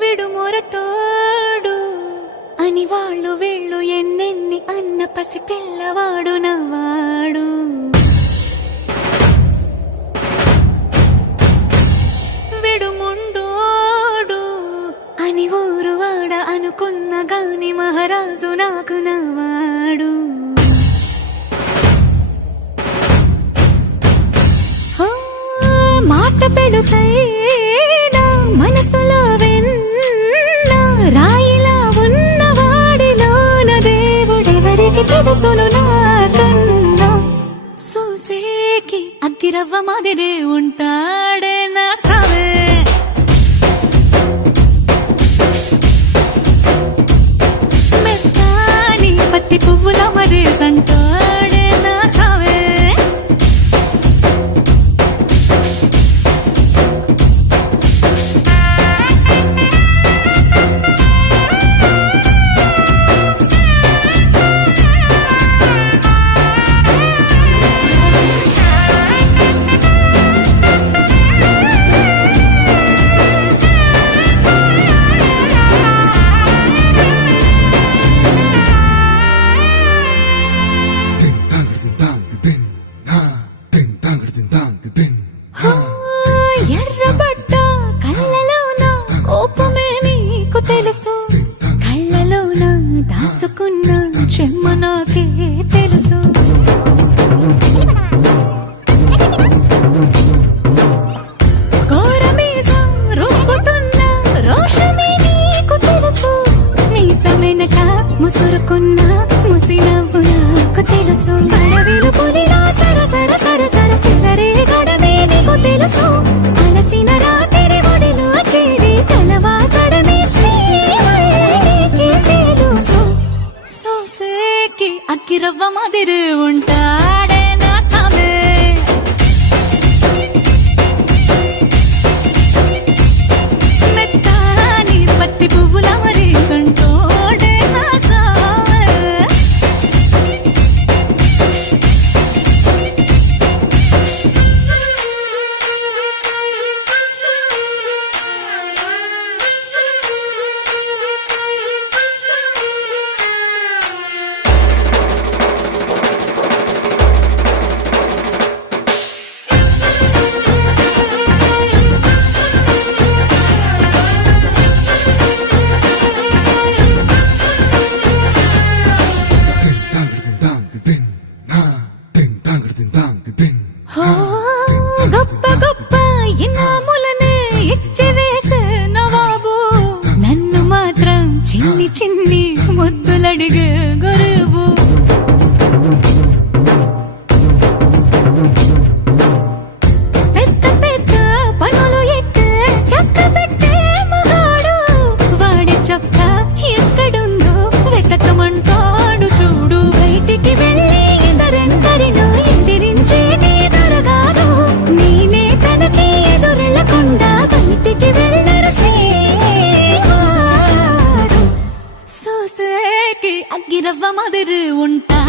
విడుమొరటోడు అని వాళ్ళు వీళ్ళు ఎన్నెన్ని అన్న పసి పిల్లవాడు నవ్వాడు. విడుముండోడు అని ఊరు వాడ అనుకున్న గాని మహారాజు నాకు నవ్వాడు. మాట పెడుసైనా మనసులో వెన్న రాయిలా ఉన్నవాడిలోన దేవుడెవరికి తెలుసును నాకన్నా. సూసేకి అగ్గిరవ్వ మాదిరి ఉంటాడే నా సావే. మెత్తాని పత్తి పువ్వుల మరేసంటాడే నా సావే. ఎర్రబడ్డ కళ్ళలోన కోపమే నీకు తెలుసు, కళ్ళలోన దాచుకున్న చెమ్మ నాకే తెలుసు. కోరమీసం రుబ్బుతున్న రోషమే నీకు తెలుసు, మీసమెనక ముసురుకున్న ముసినవ్వు నాకు తెలుసు. అడవిలు పులిలా సరసర సరసర చిల్లరే గడమే నీకు తెలుసు, అలసిన రాత్రి ఒడిలో చేరి తలవాచడమే శ్రీకి తెలుసు. సోసేకి అగ్గిరవ్వ మాదిరి ఉంటాడే నా సామే. మెత్తాని పత్తి పువ్వుల మరేసంటోడే నా సామే. గొప్ప గొప్ప ఇనాములనే ఇచ్చి వేసే నవాబు, నన్ను మాత్రం చిన్ని చిన్ని ముద్దులడిగే గురువు. పెద్ద పెద్ద పనులు ఎట్టే చక్క పెట్టే మగాడు, వాడి చొక్క ఎక్కడుందో వెతకమంటాడు చూడు. బయటికి వెళ్ళి ఇద్దరెందరినో ఎదిరించేటి దొరగాను, నేనే తనకి ఎదురెళ్ళకుండా బయటికి వెళ్ళరు శ్రీవారు. సోసేకి అగ్గిరవ్వ మాదిరి ఉంటా